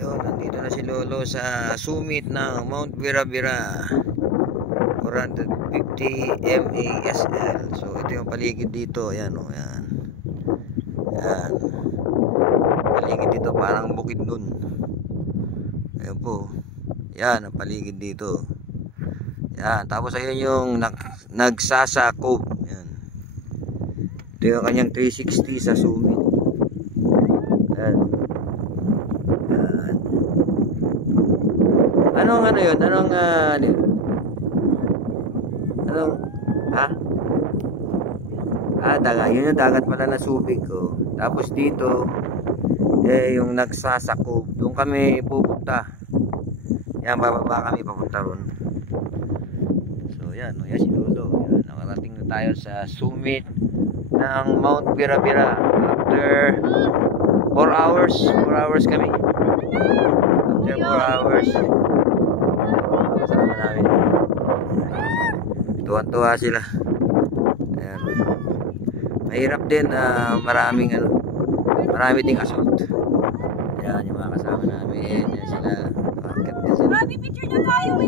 Yun, nandito na si Lolo sa summit ng Mount Birabira 450 MASL. So ito yung paligid dito. Ayan o, ayan. Ayan. Paligid dito parang bukid dun. Ayan po. Ayan ang paligid dito. Ayan. Tapos ayun yung nagsasakop. Ayan. Ito yung kanyang 360 sa summit. Ayan. Ayan. Anong ano yun? Anong dagat. Yun yung dagat pala na Subic ko. Tapos dito yung nagsasakop. Doon kami pupunta. Yan, bababa kami papunta ron. So yan, yan si Lolo. Yan, nakarating na tayo sa summit ng Mount Birabira. After 4 hours. 4 hours kami. After 4 hours. Kasama namin. Tuwan-tuwa sila. Ayan. Mahirap din, marami ding assault. Ayan yung mga kasama namin. Yan sila. Picture na tayo.